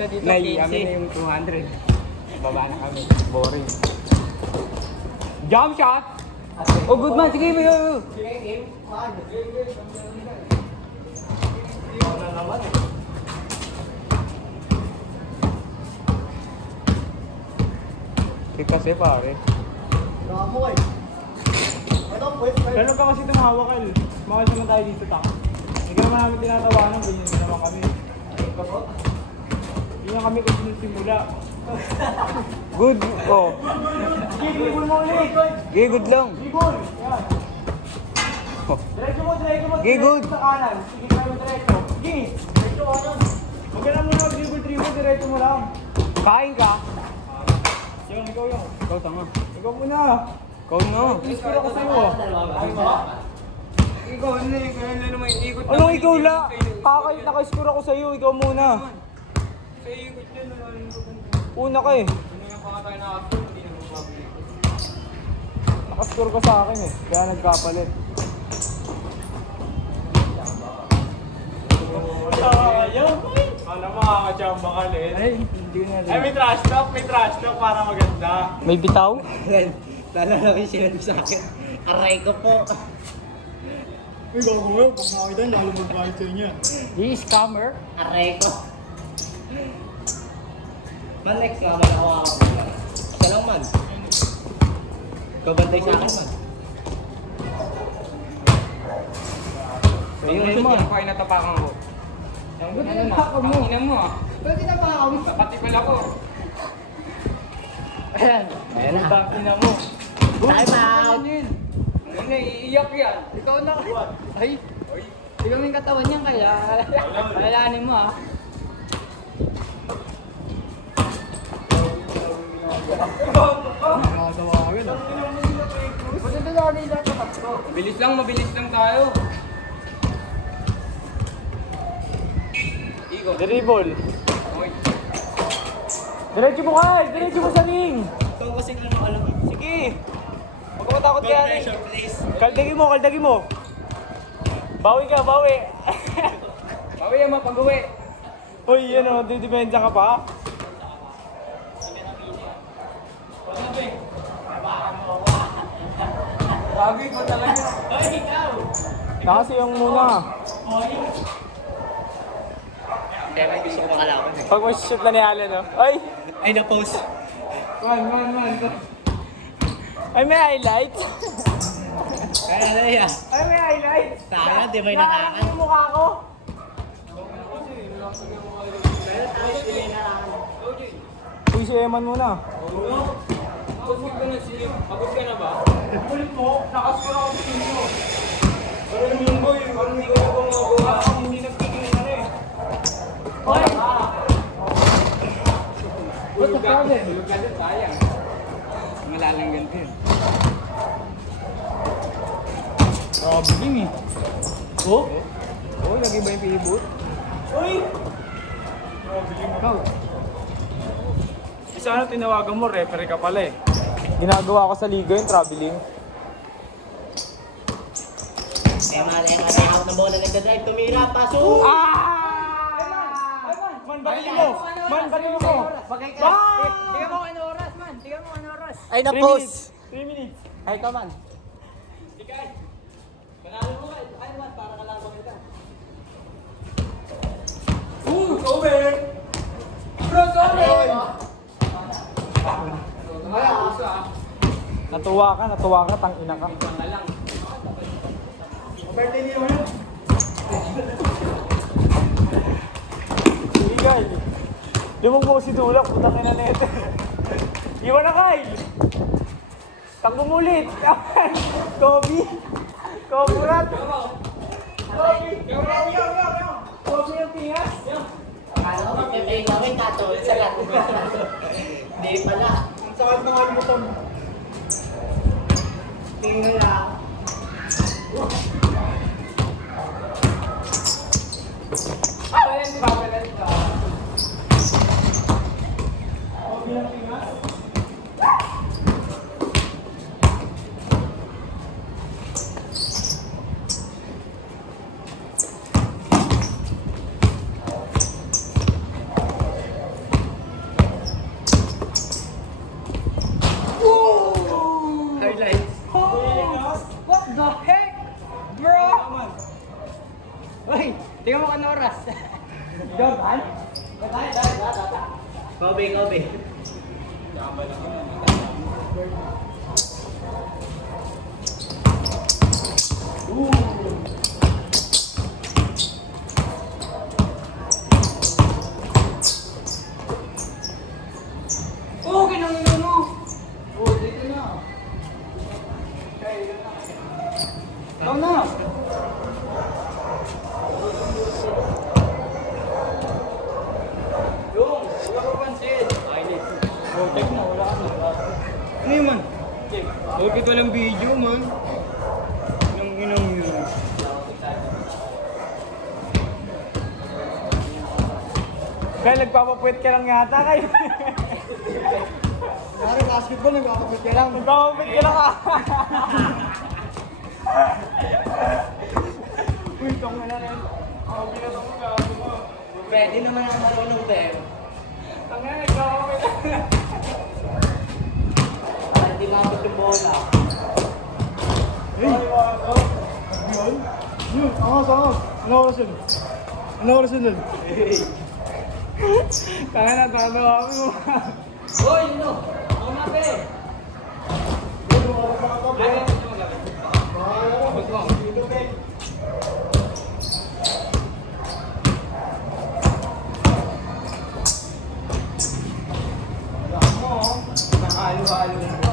30 dito, Kami na 15. yung 200. Baba na kami. Boring. Jump shot! Oh, good man. Sige, yo. Kasi pare. Ganun ka kasi tumawa ka eh. Mahal naman tayo dito ta. Hindi ka naman namin tinatawanan, ganyan din naman kami. Hindi na kami kung simula. Good. Oh. Gigibol mo ulit! Okay, good lang. Gigibol! Yan. Diretso mo. Okay, good. Sa kanan. Sige, try mo diretso. Sige! Diretso kanan. Huwag ka na muna mag-dribble, diretso mo lang. Kain ka? Yung, ikaw yung. Ikaw tanga. Ikaw muna. Ikaw no. Score ako sa'yo ah. Ikaw na yung kaya naman ikot. Anong ikaw la? Kakayot naka-score ako sa'yo, ikaw muna. Sa ikot yan, Una ka eh. ano yung pangatay na after, hindi na mababili. Nakascore ka sa akin eh, kaya nagkapalit. Ano makakachamba ka ulit? Ay, hindi na Ay, may trash talk para maganda. May bitaw? Lalaki sila sa akin. Aray ko po. Uy, gago mo, pag nakakita, lalo mag-bite sa inyo. He is scammer. Aray ko. Man, next ka, malawa ako. Isa lang man. Kabantay sa akin man. Ayun, ayun, yan pa yung natapakan ko. Ano na? Ang ina mo ah. Pwede na pa ako. Kapatibal ako. Ayan. Ayan na. Ang ina mo. Time out. Ano na, iiyak yan. Ikaw na. Ay. Ikaw yung katawan niyan kaya. Alalahanin mo ah. Nakakatawa ko yun ah. Ba't ito na nila sa tatlo? Mabilis lang tayo. Igo. Dribble. Okay. Diretso mo Kyle! Diretso mo sa ring! Ikaw kasi ano alam. Sige! Huwag ka matakot kaya rin. Please. Kaldagi mo! Bawi ka, bawi! Bawi yan, mapag-uwi. Uy, yan o, didepensa ka pa? Grabe ko talaga. Kasi yung muna. Kaya may gusto ko makalaban eh. Pag shoot na ni Allen, no? Ay! Ay, na-post. Man. Ay, may highlight! Kaya na yan. Ay, may highlight! Sana, di ba Nakaharap inaangan? yung mukha ko! Uy, si Eman muna. Pagod ka na siya. Pagod ka na ba? Kulit mo, nakasura ako sa inyo. Pero yung linggo, yung hindi ko na gumagawa. Hindi nagtigil na eh. Hoy! What's the problem? Tulog ka dyan, sayang. Malalang ganito yun. Grabe din eh. Oh? Oh, lagi ba yung pihibot? Uy! Ikaw. Sana tinawagan mo, referee ka pala eh. Ginagawa ko sa liga yung traveling. Kaya mali out na bola nagdadrive, tumira, paso! Man, barili mo! Man, barili mo! Bagay ka! Ah! Tingnan mo ano oras, man! Tingnan mo ano oras! Ay, na-post! 3 minutes. Ay, ikaw man! Over! Cross over! Natuwa ka, tangina ka. Sige, Kyle. Lumog mo si Dulak, putang ina nete. Iwan na, Kyle! Takbo mo ulit! Kobe! Koburat! Kobe! Kobe yung tingas! Akala ko mag-play namin, tatawid sa lahat. Hindi pala. Ang sakit ng ang button. Tingnan lang. Balance ba? Balance ba? Kobe yung tingas? Kobe, Kobe. Oo, kinangin mo. Oh, dito na. Ikaw na. Yung, wala ko pansin. Oh, check na, wala ka na. Ano yun, man? Check. Okay pa lang video, man. Inang yun. Kaya nagpapapuwit ka lang yata kayo. Kunyari basketball, nagkakapit ka lang. Nagpapapuwit ka lang ka. Uy, tong na rin. Ako binatang mo ka. Pwede naman ang marunong tayo. Ang nga, nagpapapuwit ka. Para hindi mabot yung bola. Hey! Yun? Yun, angas, angas. Ano oras yun? Ano oras yun? Kaya na, tatawa kami mo. Hoy, no! Ako na, pe! Nakahalo-halo na ba?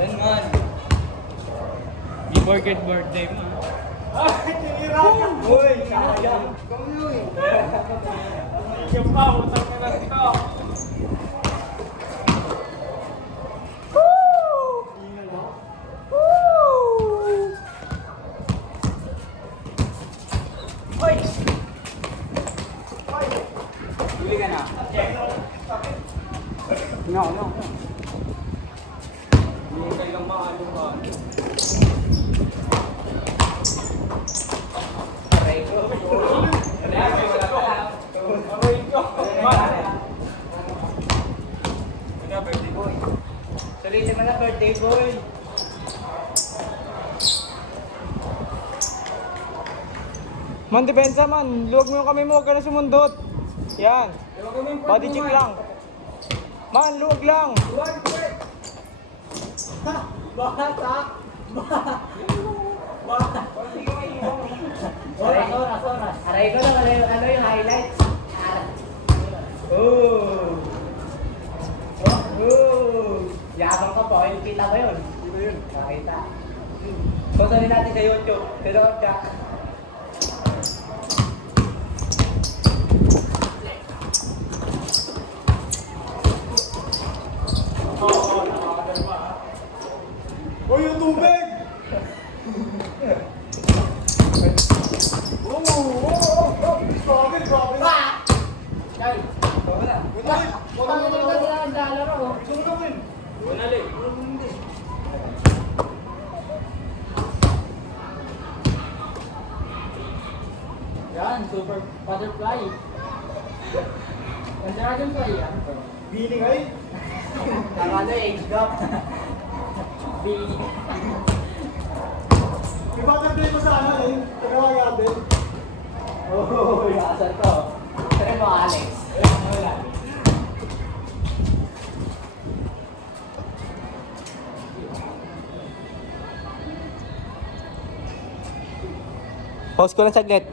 Yan man. Di porket birthday mo. Ay, tinira ka! Uy, sayang. Yung pa, utang na lang ito. Bili ka na. No, no. Hindi kayo lang maano ka. Aray ko. Birthday boy. Sarili mo na birthday boy. Man, depensa man. Luwag mo yung kamay mo, huwag ka na sumundot. Yan. Body check lang. Man, luwag lang. Oras. Aray ko na, ano yung highlights? Oh. Yabang ka po, yung kita mo yun. Nakita. Punta natin sa YouTube. Pero Jack. Uy, yung tubig! Yan, super butterfly. Yung dragonfly yan. Biling ay. Tama na, age gap. May butterfly pa sana eh. Tagawaya din. Oh, asan to? Try mo, Alex. Pause ko lang saglit.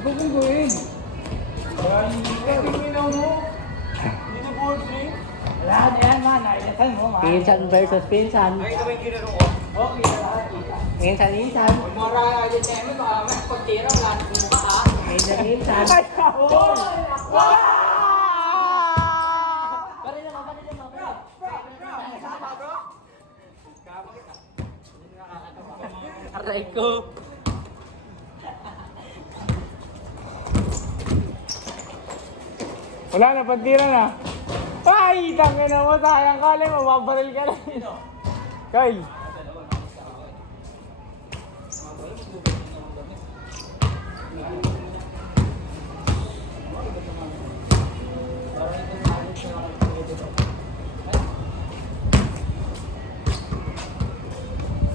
Ano bang gawin? Dito board game. Wala na yan, man. Nakitasan mo, man. Pinsan versus pinsan. Ay, ito ba yung ginano ko? Okay, minsan. Huwag mo raya dyan na yun. Baka may pagtira, wala na kung mukha ha. Minsan. Ay, oh! Bari naman, bro. Aray ko. Wala na, pagtira na. Ay, tangin na mo, sayang ka lang, mababaril ka na. Kyle.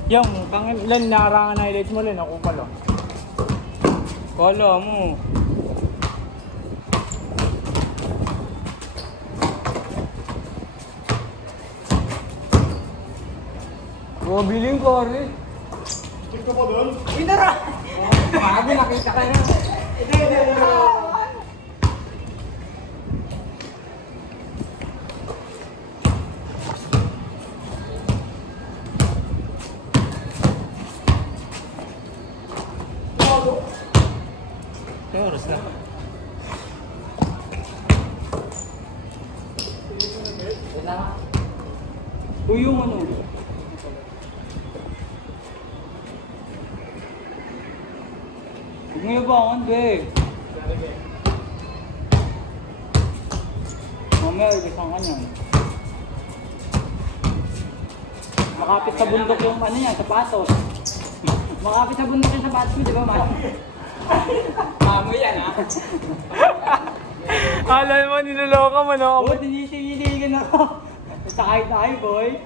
Yung, tangin, ilan narangan na highlights mo rin, ako pala. Kala mo. Mabiling ko rin. Bago nakita ka na. Oras na. Uy, yung ano. Huwag mo yabangan, Beg. Mamaya, ibisang ka niyan. Makapit sa bundok yung ano yan, sapatos. Makapit sa bundok yung sapatos mo, di ba, man? Mamo yan, ha? Alam mo, niloloko mo, no? Oo, tinisiligan ako. Sakay tayo, boy.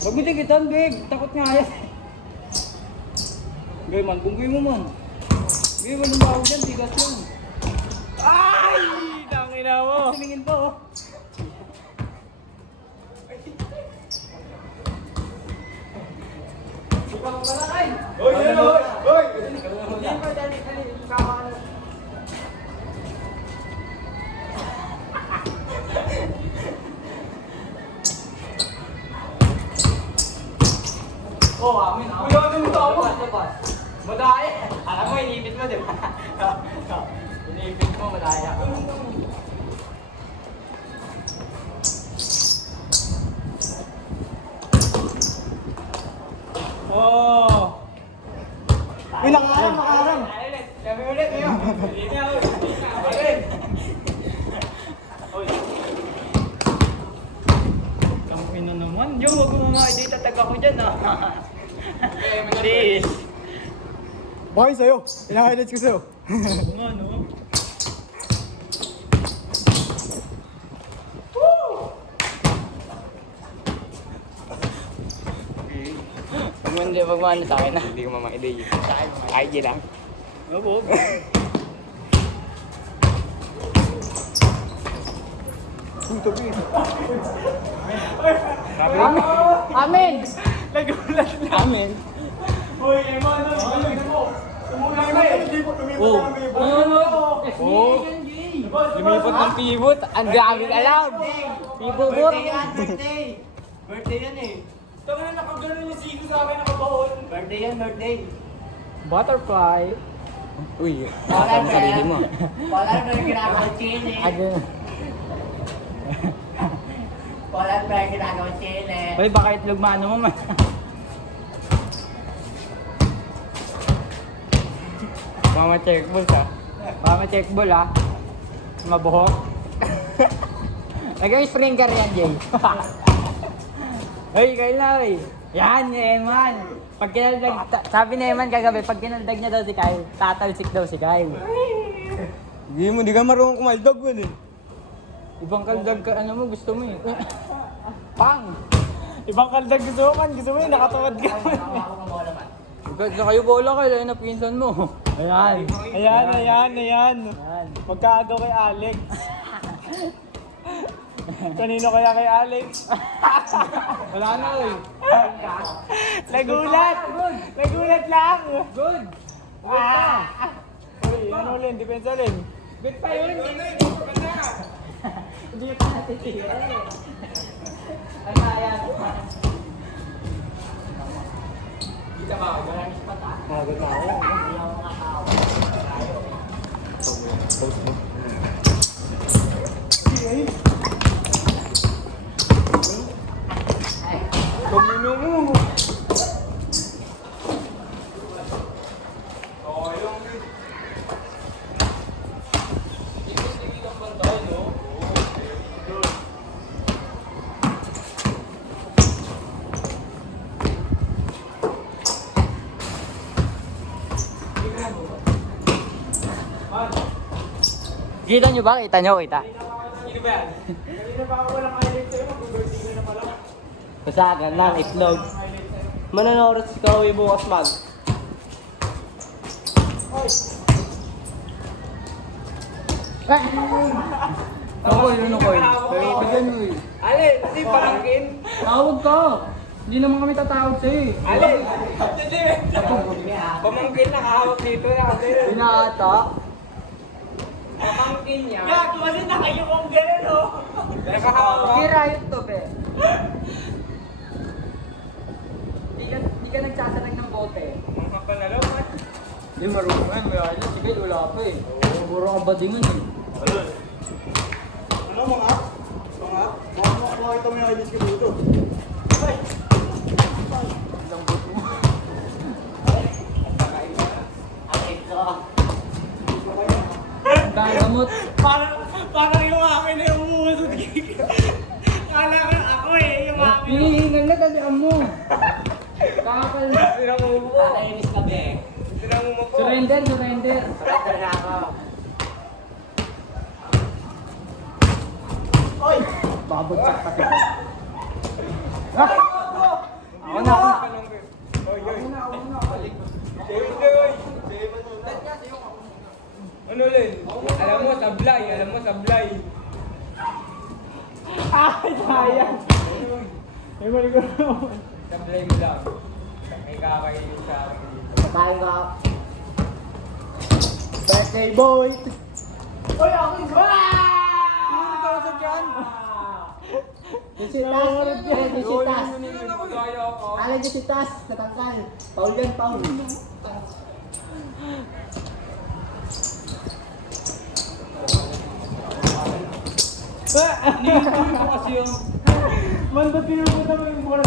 Huwag mo tigitan, Beg. Takot nga yan. Gay man, bunggoy mo man. Gay, walang bawag yan, tigas yan. Ay! Tangina mo! Tumingin pa, oh. Oh, amin, amin. Uy, ano nito ako? Madaya. Alam mo, inipit mo, di ba? Inipit mo, madaya. Oh! Uy, nakaharang, nakaharang! Sabi ulit, ngayon. Tangin na naman. Yung wag mo mga hindi tatag ako dyan, ah. Please. Bakit sa'yo? Ina-highlights ko sa'yo. Ano, ano? Pag mo ano sa akin, hindi ko mamakilig. Sa akin, IG lang. Ano, Amen! Nagulat na. Amen! Uy, Emma, ano? Tumulong na eh. Oh! Oh! Lumipot ng pivot. Ang daming alam! Pivot! Birthday! Birthday yan eh. Tangin na nakaganon yung sino sa akin nakabaon. Birthday yan, birthday. Butterfly. Uy, Polar ang sarili mo. Polar bear ginagawa chile. Polar bear ginagawa chile. Uy, baka itlog mano mo man. Mama checkball ha. Mama checkball ha. Mabuhok. Lagay sprinkler yan, Jay. Uy, kayo na, uy. Yan, Eman. Pag kinaldag, sabi ni Eman kagabi, pag kinaldag niya daw si Kyle, tatalsik daw si Kyle. Hindi ka marunong kumaldog mo eh. Ibang kaldag ka, ano mo, gusto mo eh. Pang! Ibang kaldag gusto mo man, gusto mo yun, nakatawad ka man. Sa kayo bola kayo, lalo na pinsan mo. Ayan. Ayan. Ayan. Magkaagaw kay Alex. Kanino kaya kay Alex? Wala na eh. Nagulat lang. Good! Uy, ano ulit, depensa ulit. Good pa yun! Hindi pa natitira eh. Ano yan? Kita ba? Walang ispat ah. Good na ako. Hindi ako makakawa. Post mo. Kamino mo. Kita nyo ba? Kita nyo? Kita? Sino ba yan? Kanina pa ako walang highlight sa'yo, mag-birthday ko na pala. Kasagan lang, itlog. Mananood si Kawi bukas mag. Ako yun ako yun. Bigyan mo eh. Alin, hindi palangkin. Tawag ka. Hindi naman kami tatawag sa'yo eh. Alin. Pamangkin nakahawak dito na kasi. Pinata. Pamangkin niya. Gago kasi nakayukong gano'n o. Nakahawak. Kira yun to, be. Di ka nagsasanag ng bote. Mga panalaman. Hindi marunong nga. May ayos. Sige, wala pa eh. Puro ka badingan eh. Ano mga? Mga? Mga ito may ayos ko dito. Lambot mo. Gagamot. Parang yung akin na yung umusod. Kala ko ako eh, yung akin. Hinihingal na talian mo. Kakal. Sinang umupo. Nakainis ka, be. Sinang umupo. Surrender, surrender. Surrender na ako. Babagsak pati. Ako na ako. Oy, oy. Ano Len? Alam mo, sablay. Alam mo, sablay. Ay, sayang. May mali ko naman. Sablay mo lang. May kakainin sa akin dito. Tayo ka. Birthday boy! Oy, ako yun! Ano ito sa dyan? Disitas! Disitas! Gaya ako. Kala disitas! Natangkal! Paul yan, Paul! Hindi mo kasi yung... Manda pinupunta mo yung bola.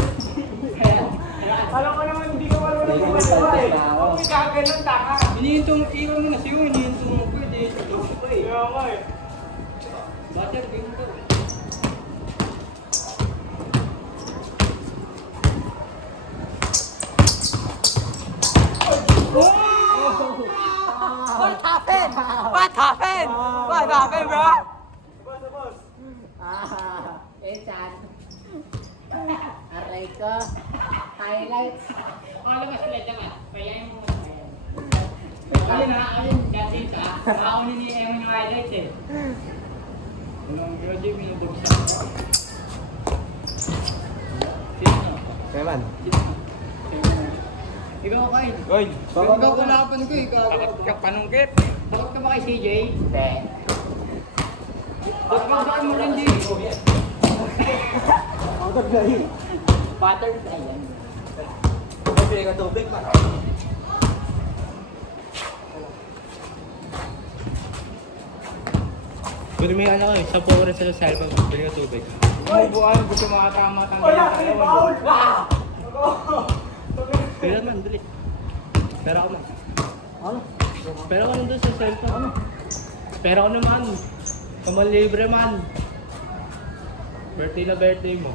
Alam ko naman hindi ka marunong kumalawa eh. Kung ikaganon, taka. Hinihintong, ikaw mo na siyo, hinihintong mo pwede. Kaya nga eh. Bater, game ko. What happened? What happened? What happened, bro? Chan. Aray ko. Highlights. Alam mo sila dyan, payayin mo. Ayun, kasi ako ni Eman yung highlights eh. Walang grade yung minudugsa. Sino na? Eman. Ikaw, Kyle. Oy, Ikaw kalaban ko, ikaw. takot ka panungkit. Takot ka ba kay CJ? Hindi. Ba't magdaan mo lang, Jay? Butterfly yan. Bili ka tubig man. Pwede may ano eh, sa power sa cellphone, bili ka tubig. Umubuan, gusto makatama tanggal. Wala ka ni Paul! Pera man, dali. Pera ko man. Ano? Pera ko nandun sa cellphone. Ano? Pera ko naman. Kamal libre man. Birthday na birthday mo.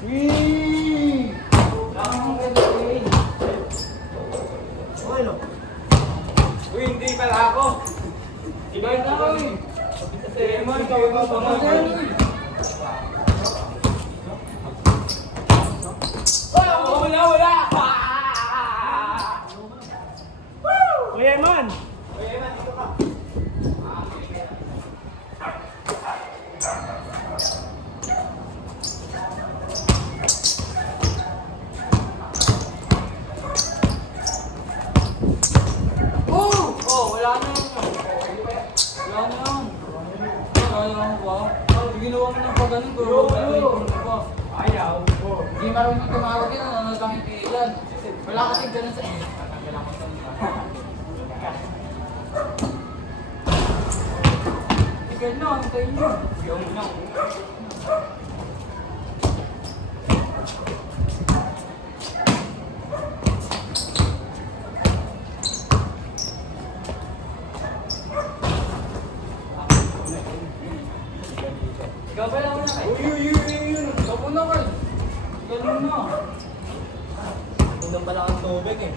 Wee! Ang ganda eh. Okay no? Uy, hindi pala ako. Iba yung ako eh. Sa Raymond, ikaw yung pamangkin. Wala, wala! Uy, Eman! Uy, Eman, dito ka. Oh, wala na yun. Wala na yun. Wala na ba? Ginawa mo ng pag-ganon ko. Ayaw. Hindi marunong tumawag yun. Ano lang yung tiilan. Wala kasi ganun sa... Tigil na, antayin nyo. Yung na. Gabay ako na kayo. Uy. Gabo na kayo. Ganun na. Unang pala ang tubig eh.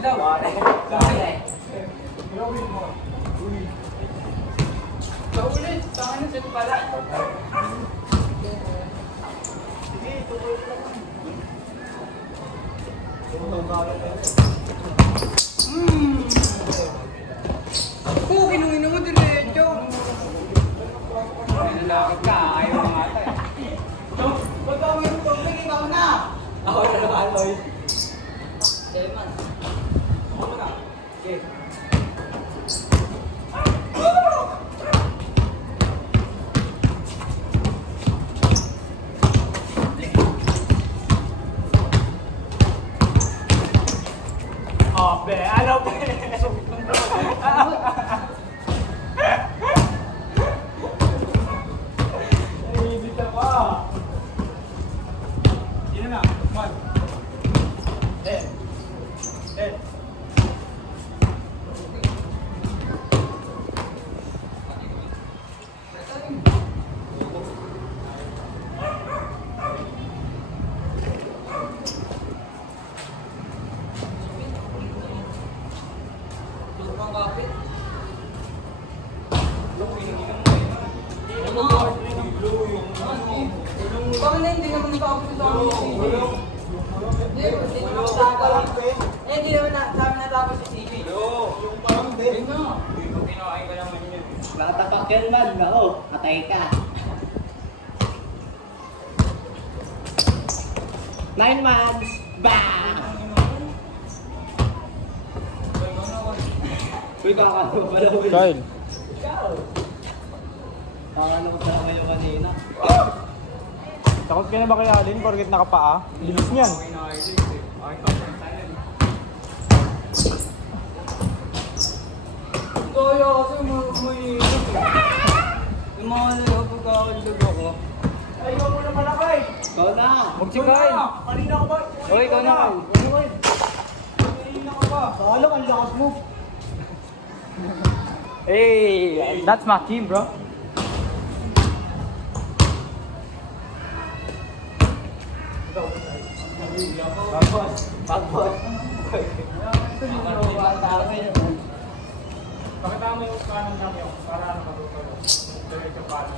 daw? Sa ulit, sa akin set pala. Kinuhin mo diretso. Ay, lalaki ka, ayaw na nga tayo. Ba't ako yung tubig? Ikaw na! Ako na naman, Lloyd. Sige man. Ako na. Okay. Oh, be, ano be? Hindi ka pa. Sino na? Man. Eh. Eh. Bakit na hindi naman nakakapit sa amin si CJ? Hindi naman nakakapit. Eh, hindi naman sa amin natapos si CJ. Yung parang be. Ayun na. Kinain ka naman yun. Nakatapak yan man. Ako, patay ka. 9 months. Bang! Uy, kakano pala. Kyle. Kakano ko sa kayo kanina. Takot ka na ba kay Alin? Porkit nakapaa? Bilis niyan. Kaya kasi may yung mga nagpagkakagdag ako. Ay, ikaw muna pala, Kyle. Ikaw na. Huwag si Kyle. Kanina ka ba? Oy, ikaw na. Kanina ka ba? Bahala, ang lakas mo. Hey, that's my team, bro. Pagpot. Pakita mo yung kanan lang yun, para nakatutulo. Diretso paano.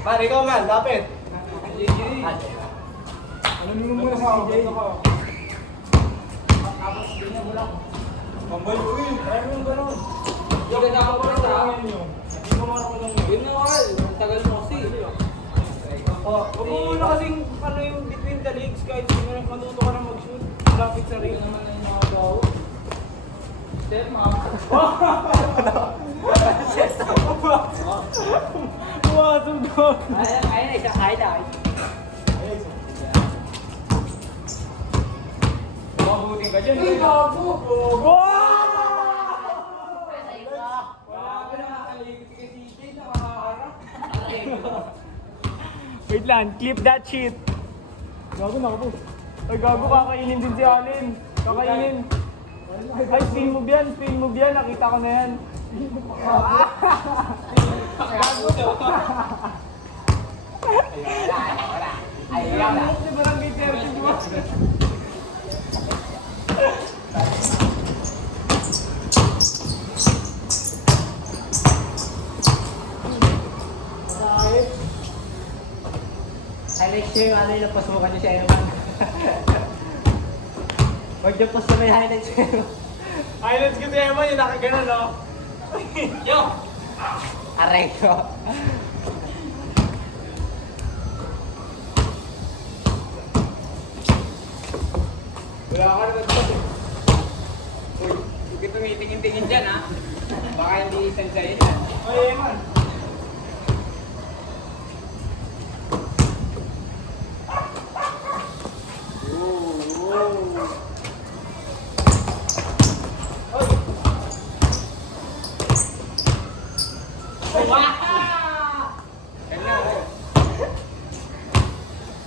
Pare, ikaw man. Lapit. Ano mo muna sa akin? Pambay ko yun. Ayaw mo yung gano'n. Hindi ka nakapagpapit ha. Hindi mo marunong yun. Yun na Carl, ang tagal mo kasi. Huwag mo muna kasing ano yung between the legs kahit hindi mo na matuto ka na mag-shoot. Lapit sa ring. Yun naman na yung nakagawa. Step ma'am. Pumasok doon. Ayun, isang highlight. Mabuting ka dyan. Ay, gago! Wala ka nakakaligit kay CJ, nakakaharap. Wait lang, clip that shit. Gago na ako. Ay gago, kakainin din si Alin. Kakainin. Ay, spin move yan, nakita ko na yan. Ayan, move si Barangay 30, di ba? Highlights nyo yung ano yung napasukan nyo si Eman. Huwag nyo post na may highlights nyo. Highlights ko si Emma, yung nakaganon, no? Yo! Aray ko. Wala ka naman dito. Uy, huwag ka tumitingin-tingin dyan ha. Baka hindi isang sa'yo dyan. Ay, Eman.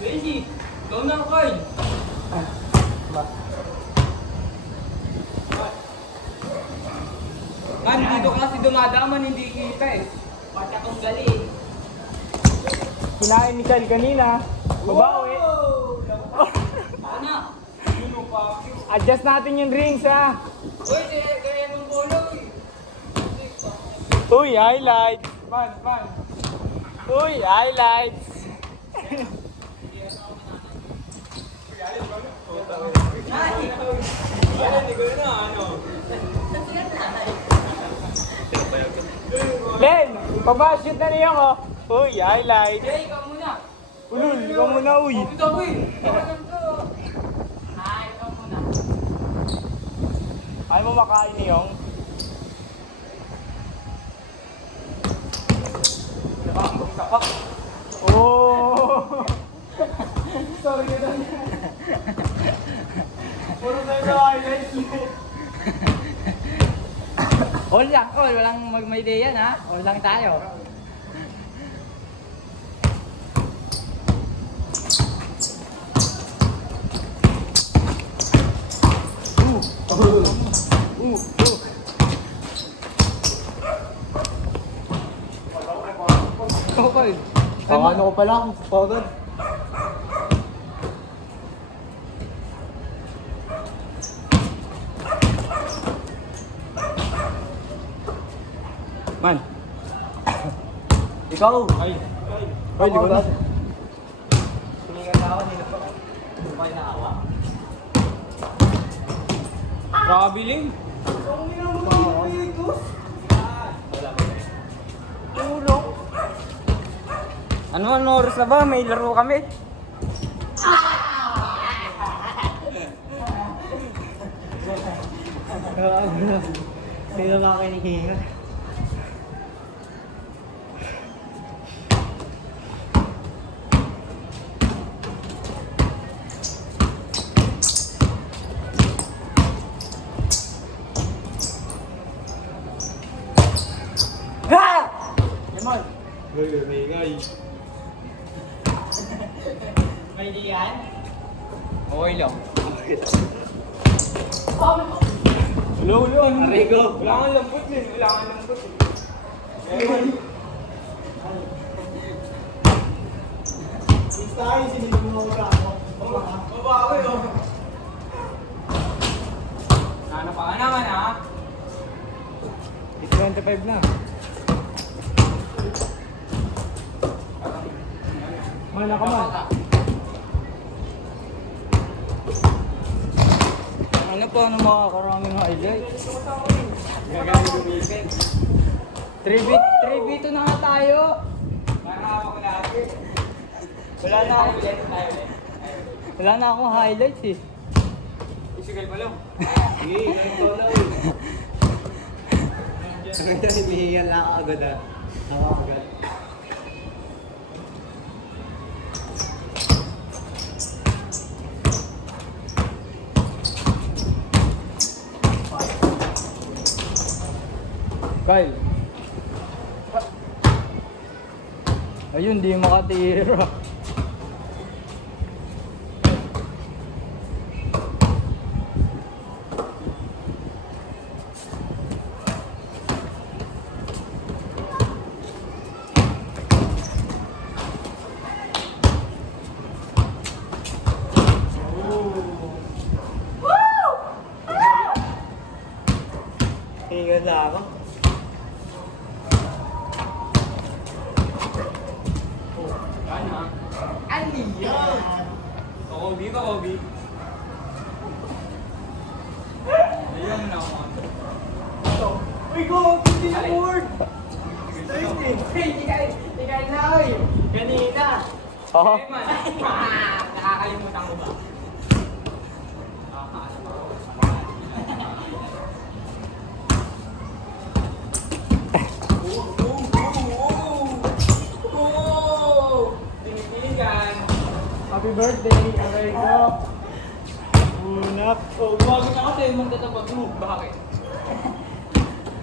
Benji, ikaw na Carl. Man, dito kasi dumadaman, hindi kita eh. tunggali. Kinain ni Kyle kanina. Babawi. Ano? Adjust natin yung rings ha. Uy, kaya mong bolo. Uy, highlights. Man. Uy, highlights. Len, pabashoot na niya ko. Uy, highlights. Jay, ikaw muna. Ulul, ikaw muna uy. Ito, uy. Ikaw muna. Ayaw mo makain niyong? Kapak. Oh! Sorry ka doon. Puro tayo sa highlights. All lang, all. Walang may ideya na. All lang tayo. Okay. Ano ko pala kung pagod? Man. Ikaw! Ay, ligo na. Tumingan na ako, nila pa. Bukay na awa. Nakabiling. Ano oras na ba? May laro kami. Sino ba kinihinga? May diyan? Okay lang. Ulo! Arrigo! Wala kang lambot din. Tayo, sinilong mo ako. Babae oh. Ano pa ka naman ha? 25 na. Mana ka man? Ano pa ano makakaraming highlights? Gagawin gumising. 3v2 na nga tayo. Wala na akong highlights eh. Isigal pa lang. Sige, ganito na eh. Hinihingan lang ako agad ah. Ako agad. Kyle. Ayun, di makatira. Hinihingan lang ako. Yan ha. Ano yan? Kakobi. Ayun na ako. Uy, go! Hindi na board! Ikaw na oy. Kanina! Oo. Nakakalimutan ko ba? Happy birthday, Arrigo! Unap. Oh, gumagod na kasi magtatabag mo. Bakit?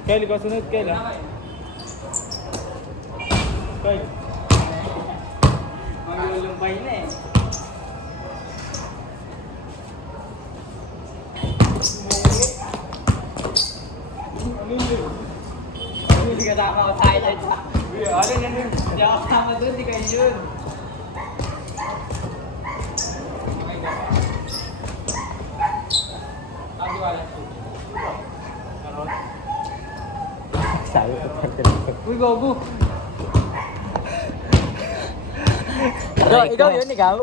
Kyle, ikaw sunod, Kyle ha? Kyle. Maglulumbay na eh. Ano yun? Hindi kasama ko tayo dyan. Alin, yan yun. Hindi ako kasama doon, di kayo yun. Sabi ko pa. Uy, gogo. Ikaw yun, ikaw?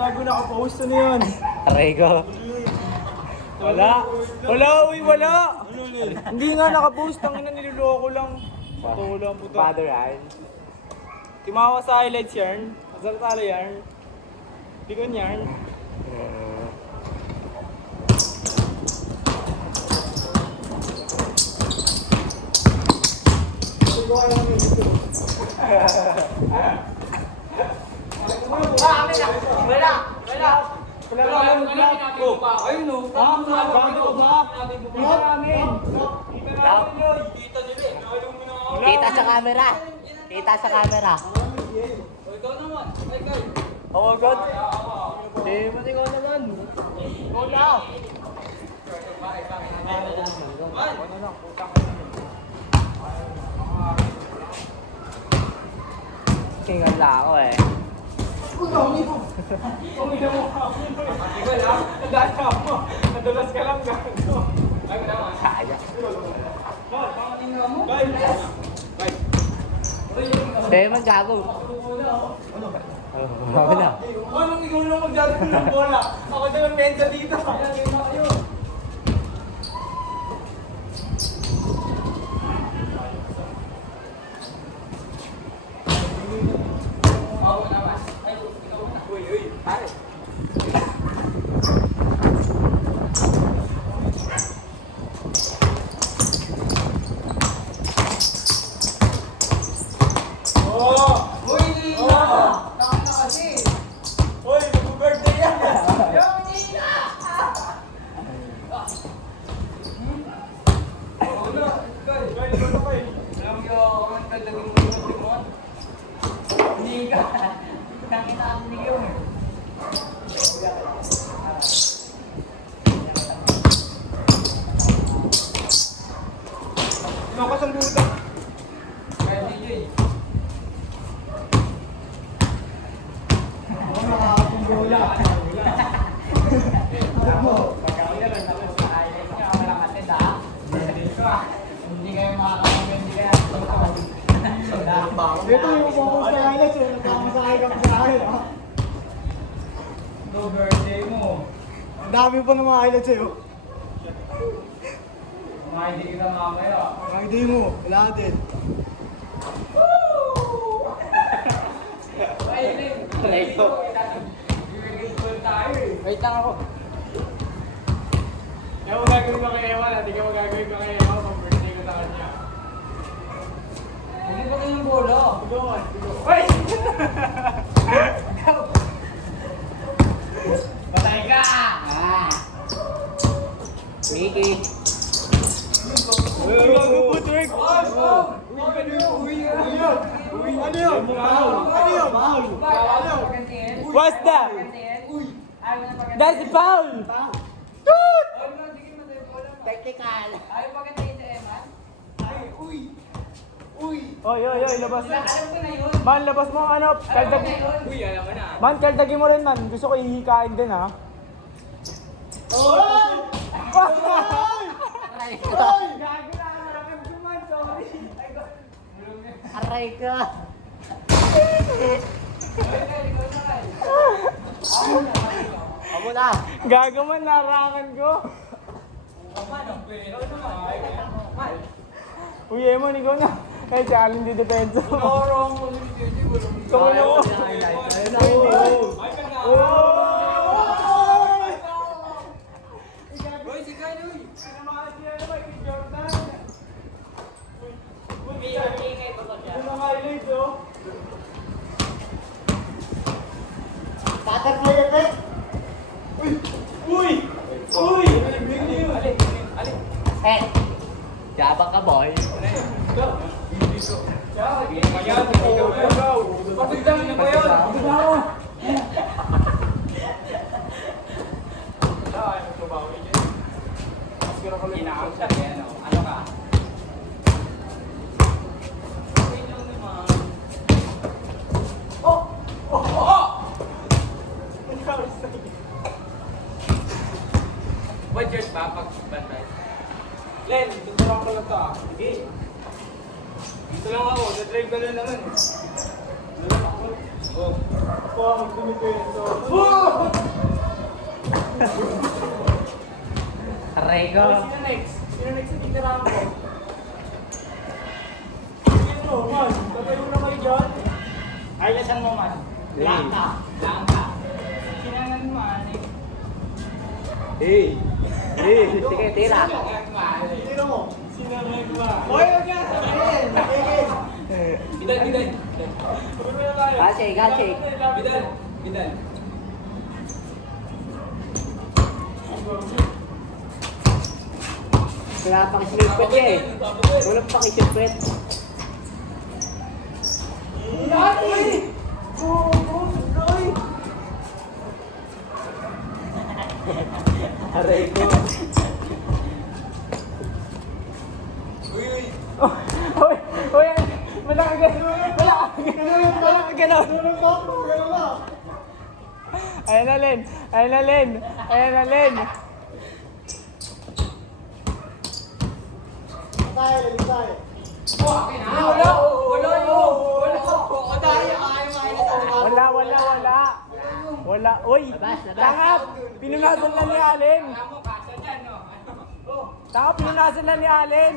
Gago nakapost na yun. Aray ko. Wala. Wala, uy, wala. Hindi nga nakapost. Ang ina niloloko lang. Totoo lang po to. Father Ryan. Timawa sa highlights yarn. Asal talo yarn. Pikon yarn. Ayun o. Kita sa camera. Kita sa camera. Ikaw naman. Ay, kayo. Oh God. Hindi mo ikaw naman. Wala. Tingnan lang ako eh. Nadulas ka lang gago. Kaya. Bye. Hindi man gago. Ano na? Anong ikaw lang magdadala ng bola? Ako din ang mensa dito. Hoy, mag-birthday yan! Lakas ang buta. Hindi kayo makakapag, hindi kayo Ito yung focus na highlights eh. Nagkamasakay ka sa akin ah. No birthday mo. Ang dami pa ng mga highlights sa'yo. Mga hindi kita mamaya. Ang hindi mo, wala din. Aray ko. Wait lang ako. Kaya mo gagawin ka kay Ewan, hindi ka magagawin ka kay Ewan pag birthday ko sa kanya. Hindi ba kayo yung bolo? Tugon, tugon. Hoy! Patay ka! Mickey. Uy, gago po, Turk! Ano yun? Ano yun? What's that? That's a foul! Technical. Ayaw pagantiin si Eman? Oy, labas. Alam ko na yun. Man, labas mo ang ano, Alam ko na kaldagi. yun. Uy, alam mo na. Man, kaldagi mo rin man. Gusto ko ihikain din ha. Oy! Aray ko. Gago na, maraming duman, sorry. Aray ko. Amo na. Gago man, narangan ko. Uy, Emon, ikaw na. Eh, challenge di depensa mo. Ikaw na mo. Uy, si Kyle, uy. Sinamahan sila naman kay Jordan. Ingay pa ba siya? Ito na highlights, oh. Butterfly effect. Uy! Uy! Big news! Eh. Yabang ka, boy. Pagdang na ba yun? Inaam siya. Ano ka? ka. Sige. Dito lang ako, na-drive ka lang naman. Oh. Ako, magdumipento. Aray ko. Sino next? Sino next sa titirahan ko? Sino, man? Tatayo na kayo dyan? Ay, lasan mo man. Langka. Langka. Sinangan mo, ani. Hey. Hey. Sige, tira. Sino mo? Sino mo? Hoy, huwag nga sabihin! Bidan, bidan. Sabi mo na tayo. Gachik, gachik. Bidan. Bidan. Wala pang silipet eh. Wala pang silipet. Uy! Oo, Roy! Aray ko. Hoy! Hoy! Wala ka gano'n! Wala ka gano'n! Ayan na, Len! Ayan na, Len! Ayan na, Len! Wala! Uy! Tangap! Pinunasan lang ni Allen! Tangap! Pinunasan lang ni Allen!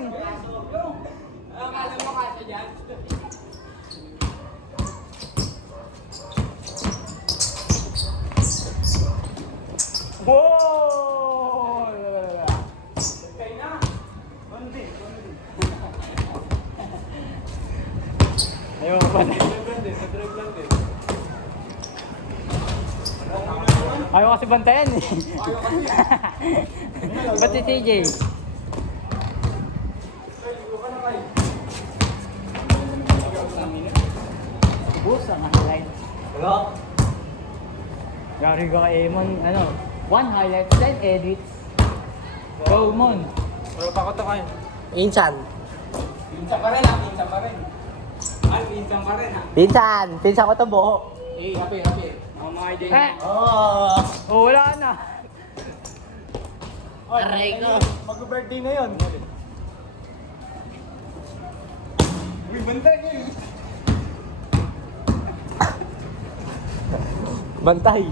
Wow! Ayaw mo pa na. Ayaw kasi bantayan eh. Ba't si TJ? Bus ang highlight. Hello? Gary ka Emon, ano? One highlight, then edits. Go, Mon. Pero takot ako eh. Insan. Pinsan pa rin ha, pinsan pa rin. Ay, pinsan pa rin ha. Pinsan. Pinsan ko to buho. Eh, happy, happy. Mga idea. Eh! Oh. Oh, wala na. Aray ko. Mag-birthday na yun. Uy, bantay eh. Bantay.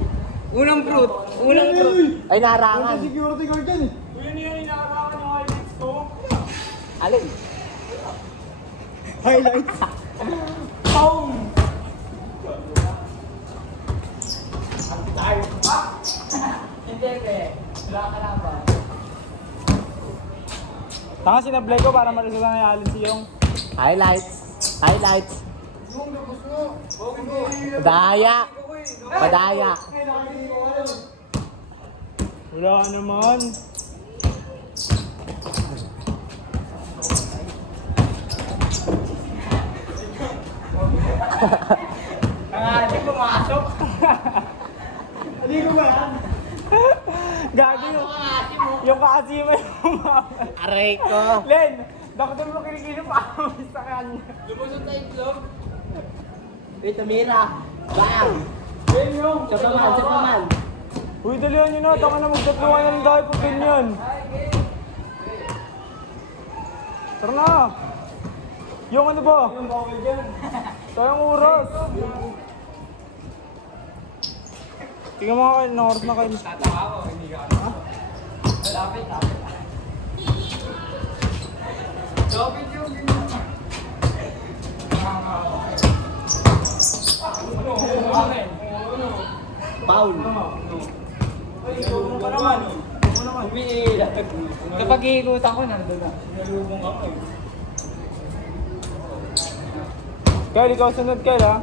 Unang fruit. Unang fruit. Ay, narangan. Security guard yan eh. Uy, yun yung inakakan yung highlights ko. Alin? Highlights? Boom! Hindi, pre. Wala ka lang ba? Tanga sinablay ko para marisala ng Allen si Yung. Highlights. Highlights. Padaya. Padaya. Wala ka naman. Hindi pumasok. Hindi ko ba yan? Gago yung... Yung kaasima yung umawal. Aray ko. Len! Dakutan mo kinikilo pa ako sa kanya. Lumusot na itlog. Uy, tumira. Bang. Len yung! Sa paman, sa paman. Uy, dalihan nyo na. Tama na magtatluhan na rin tayo pag ganyan. Tara na! Yung ano ba? Yung bawal dyan. Tayong oras. Tingnan mo kayo, ng oras na kayo. Tatawa ko, hindi ka ano. Lapit, lapit. Lapit yung ganyan. Paul. Ay, ikaw mo pa naman. Ikaw mo naman. Umiilag. Kapag iikutan ko, nandun na. Sinalubong ako eh. Kyle, ikaw sunod Kyle ha?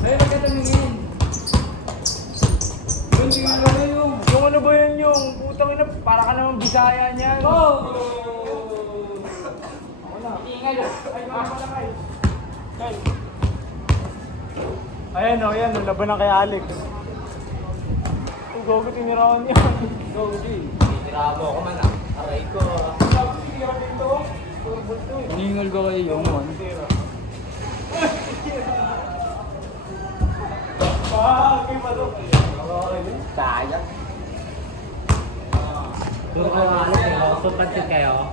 Ay, magkatanungin. Hindi nga na yung. Yung ano ba yan yung? Putang ina, para ka naman Bisaya niyan. Oh! Ako na. Ingay. Ay, mga pala Kyle. Kyle. Ayan o, yan o, laban na kay Alex. Oh, gogo, tinirawan niya. Go, G. Tira mo ako man ah. Aray ko. Tira dito. Turbot to eh. Ningal ba kayo yung man? Tira. Okay pa to. Sayang. Puro kayo alas kayo. Papansin kayo.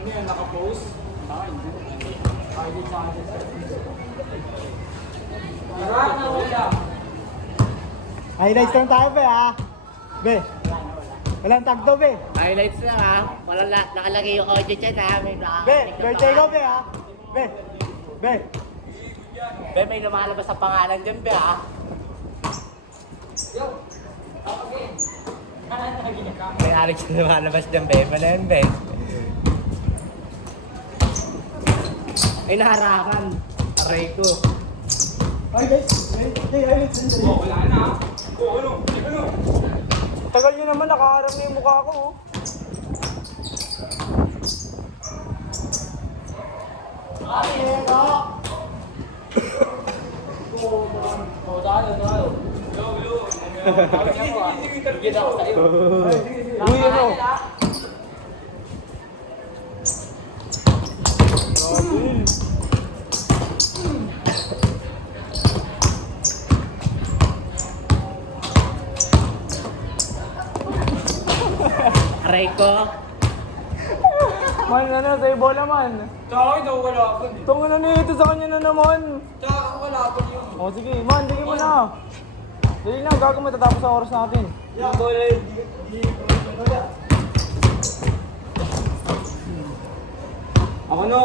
Ano yan, naka-post? Ah, hindi. Ayun sa akin. Highlights lang tayo, be, ha? Be. Walang tagto, be. Highlights lang ha. Wala nakalagay yung audio dyan ha. May Be, birthday ko, be, ha? Be. Be. Be, may lumalabas sa pangalan dyan be ha. May Alex na lumalabas dyan be. Wala yun be. Ay naharapan. Aray ko. Ay, guys. Hey, highlights. Wala na. Ano? Tagal nyo naman, nakaharap na yung mukha ko, oh. Uy, ano? Aray ko. Man, ano, sa'yo bola, man. Tsaka ako ito, wala ako. Tungo na nito sa kanya na naman. Tsaka ako wala ako yun. O, sige, man, sige mo na. Dali na, gago matatapos ang oras natin. Ako na.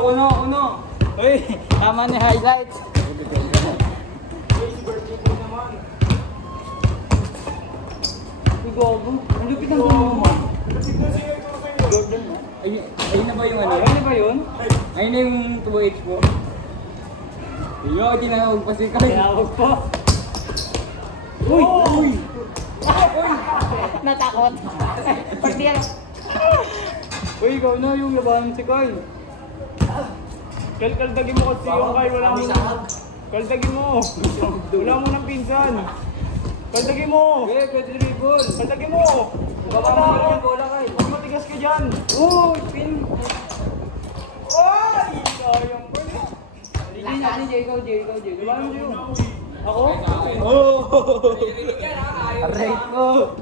Uy, tama ni highlights. Uy, gago. Ang lupit ng gulo mo. Ayun na ba yung ano? Ayun na ba yun? Ayun na yung 2H mo. Iyo, tinawag pa si Kai. Tinawag po. Uy! Natakot. Pag di Uy, ikaw na yung labanan si Kai. Kaldagin mo kasi yung Kyle, wala mo na. Kaldagin mo. Wala mo ng pinsan. Kaldagin mo. Eh, pwede dribble. Kaldagin mo. Baka mo yung bola, Kai. Huwag matigas ka dyan. Uy, pin. Ay! Sayang ko na. Hindi na, hindi, ikaw, Jay. Labanan mo yun. Ako? Aray ko.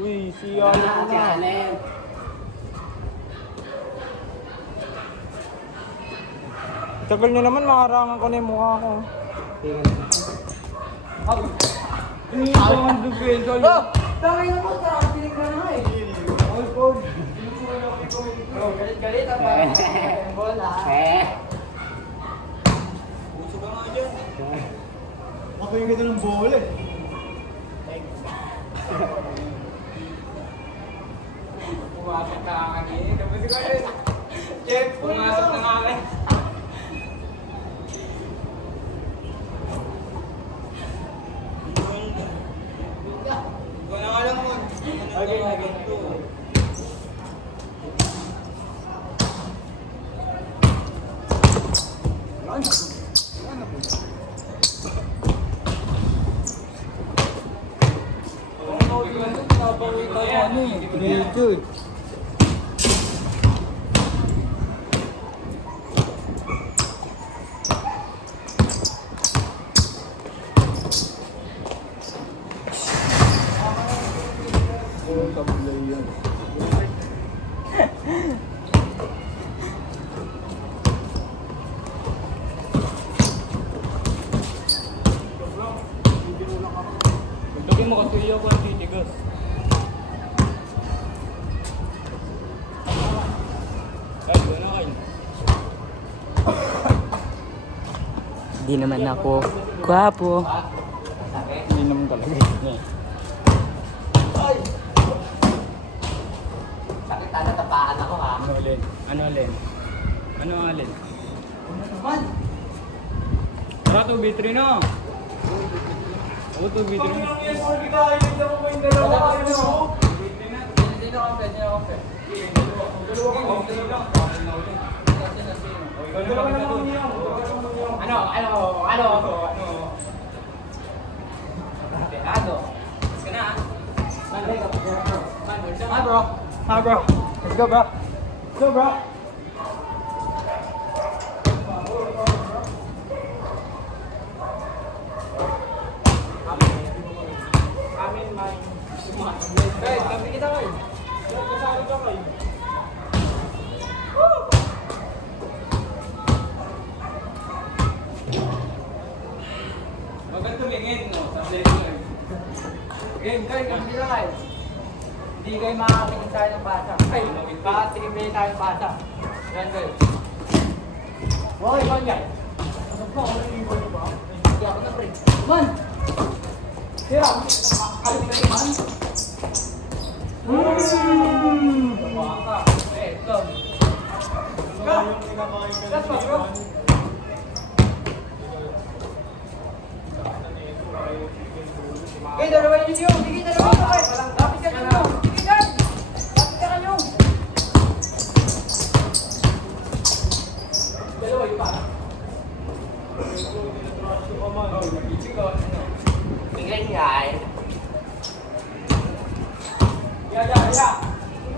Uy, si Allen ko na. Tagal nyo naman, makarangan ko na yung mukha ko. Ang dupin. Tangin na mo, pinig na nga eh. Galit ang bola. Puso ka nga dyan. Ako yung ganda ng bola eh. Pumasok na nga kanina. Tapos ikaw yun. Check, pumasok na nga kanina. Ikaw na nga lang mo. Okay. Good. Lagyan mo kasi iyo ko ang titigas. Ay, doon na kayo. Di naman ako gwapo. Hindi naman talaga. Sakit na natapaan ako ha. Ano alin? Ano alin? Tara, 2v3 na. Oo, 2v3 na. Hi bro. Let's go bro. Let's go bro. kumain. Guys, kampi kita kayo. Kasali ka kayo. Maganda tumingin, no? Sabi ko eh. Game, guys, kampi kita kayo. Hindi kayo makakatingin tayo ng basa. Ay, kakatingin tayo ng basa. Yan, guys. Wow, ikaw yan. Ano ba? Ano yung iwan mo ba? Hindi ako na, pre. Man! Sira! Alis ka rin, man! Gawa ka. Eh, ito. Yung kinakain ka That's what, bro. Okay, dalawa yun yun. Sige, dalawa yun. Lapit ka nyo. Sige, guys. Lapit ka nyo. Dalawa yun pa. Tingnan yan. Ya. Ano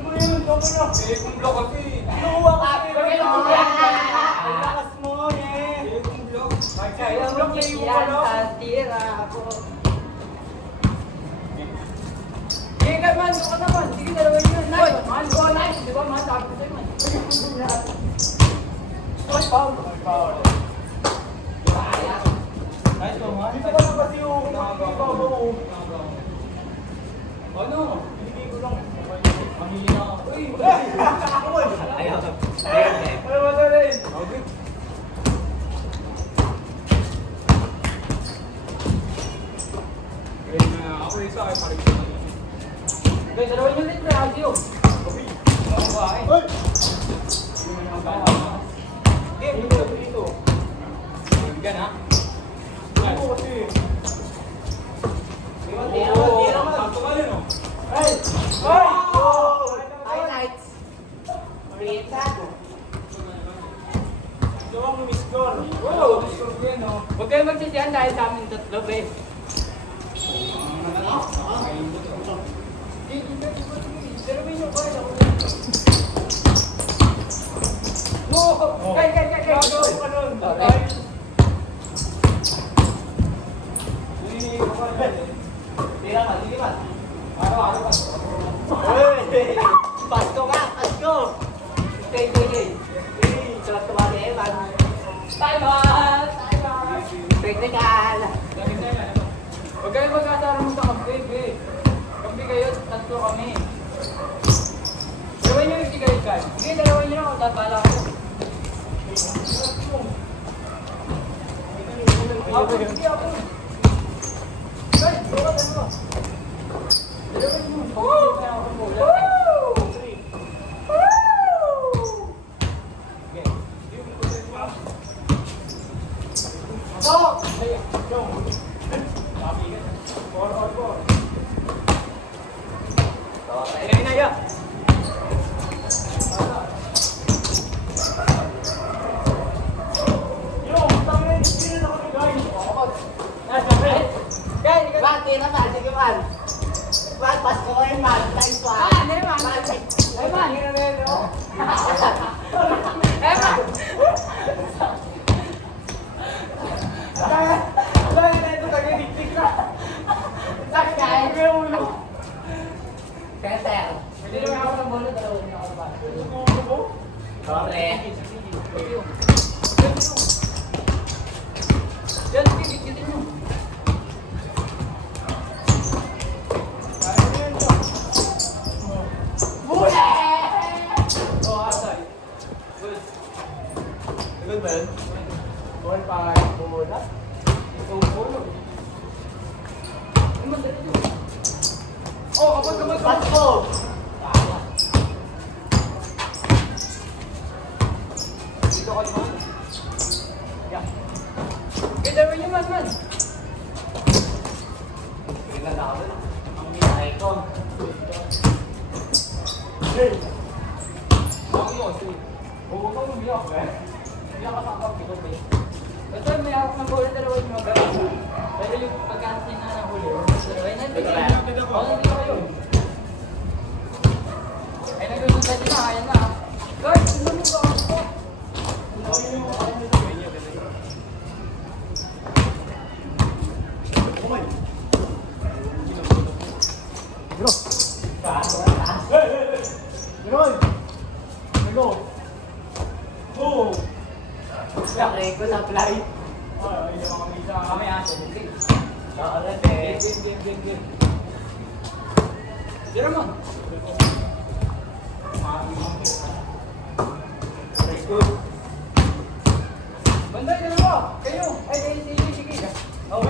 ba yun? Ito mo na. Eh, kung block kasi. Kinuha ka. Ang lakas mo eh. Eh, kung block. Kaya block na yung ano. Tira ako. Sige ka man, doon ka naman. Sige, dalawa yun. Nice. Man, go, nice. Di ba, man? Sabi ko sa'yo, man. Ay, foul. Nice, man. Dito ka na kasi yung nakagawa mo. Ano? Binigay ko lang. Mahina ako. Uy! Ayaw. Ano ba ito rin? Guys, dalawa yun ulit, pre. Agyo. Ang bahay. Ay! Ang bahay. Game, dito. Bigyan, ha? Dito kasi. Tira man. Sakto ka rin, oh. Ay! Ay! Highlights. Rita. Gawang lumiscore. Wow! Huwag kayo magsisiyan dahil sa amin tatlo, pre. Kay! Gagawin ka nun. Okay. Tira ka, sige man. Araw-araw pa. Pasko ka, Pasko. Stay. Sarap tumali eh, man. Time out! Technical. Huwag kayo mag-asara mo sa kampi, pre. Kampi kayo, tatlo kami. Dalawa nyo yung sigay, guys. Sige, dalawa nyo ako, tatala ko. Ako, sige ako. Guys, dalawa. Dalawa nyo. Woo! Inaya. Yung, tangin, hindi na nakakagay. Guys, Man, tira ka, sige man. Man, Pasko ko yun, man. Nice one. Ah, hindi, man. Man, Ay, man. Dahil na ito, tagaditik ka. Sakay. May ulo. Kenter. Hindi naman ako ng bola, dalawa nyo ako ba? Ulo mo? Sorry. Yan, sige, nyo. Kaya mo yun, to. Bule! Oh, asay. Good. Good ba yun? Ball pa, bola. Ito, bolo. Ay, madali yun. Oh, kapag kamay ka. Pasko! Dito ka naman. Yeah. Okay, dalawa nyo, man. Tingnan na ako. Ang minay ko. Hey! Ako mo, sige. Huwag kang umiyak, eh. Umiyak ka sa kampi ko, eh. Basta may hawak ng bola, dalawa nyo magkakaroon. Pero yung pagkasin na ng huli, dalawa na. Oo, nandito kayo. Ay, nagsusunod na, ayan na. Guys, sino mo ba ako? Roy! Go! Go! Sakay ko sa flight. Ay, yung mga misa. Kami ah, 76. Oo, natin. Game. Tira mo. Very good. Banday, tira mo. Kayo. Ay, sige. Oh, go.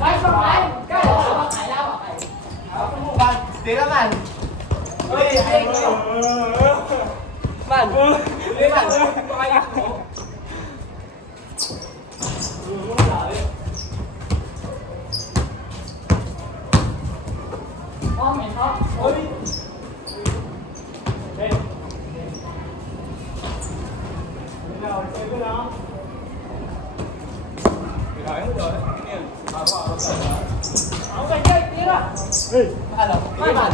Bakal. Kaya. Di naman. Uy, Man. Di man. Pakayat mo. Oh, may ha. Uy! Hey! Sige na. Kaya mo doon. Yan. Ako. Okay, guys, tira. Hey! Ano? Di man.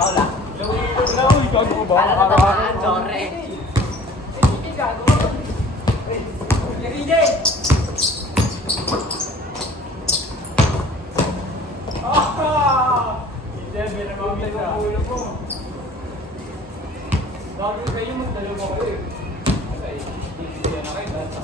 Paula. Uy, gago ba? Para natamaan, sorry. Sige, gago. DJ. Hindi, binamamit ang ulo mo. Sabi ko kayo, magdalawa kayo eh. Okay, hindi na kayo dahil sa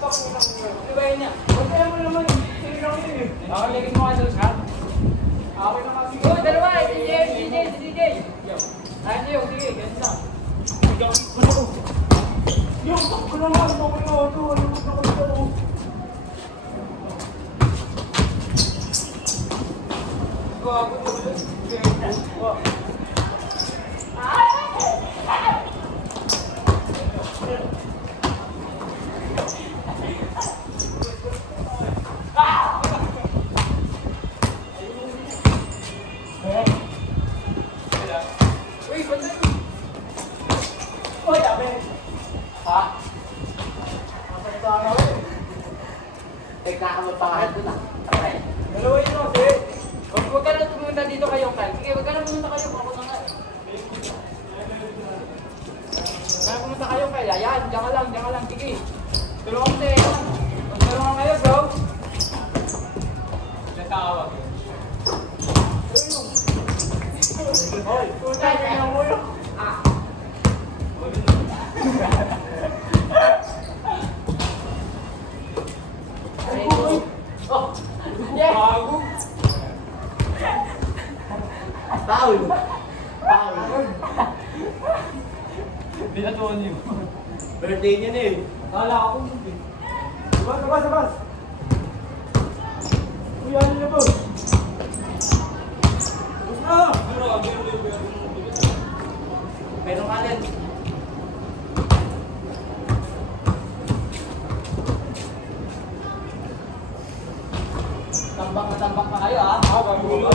Ano ba yun niya? Kaya mo naman, sige lang yun eh. Nakaligin mo nga doon, ha? Okay na kasi. Oh, dalawa eh. DJ. Ayun sa'yo, sige, ganun na. Yung, ako naman, okay na ito. Ano ko na ito? Gago naman. Uy, banday. Uy, abe. Ha? Masakita ka eh. Teka ka magpangalan doon ah. Okay. Dalawa yun kasi. Huwag ka na pumunta dito kayo, Kyle. Sige, huwag ka na pumunta kayo. Ako na nga. Kaya pumunta kayo, Kyle. Ayan, diyan ka lang. Sige. Tulungan mo si Evan. Magtulungan kayo, bro. Natawag yun. Hoy, Kyle, kaya mo yun. Oh, yeah. bago. Paul. Binatuan niyo. Birthday niya na eh. Kala ako hindi. Sabas. Uy, ano na to? Tapos na! Pero kanin. Tambak na kayo, ha? Ah, bago ba?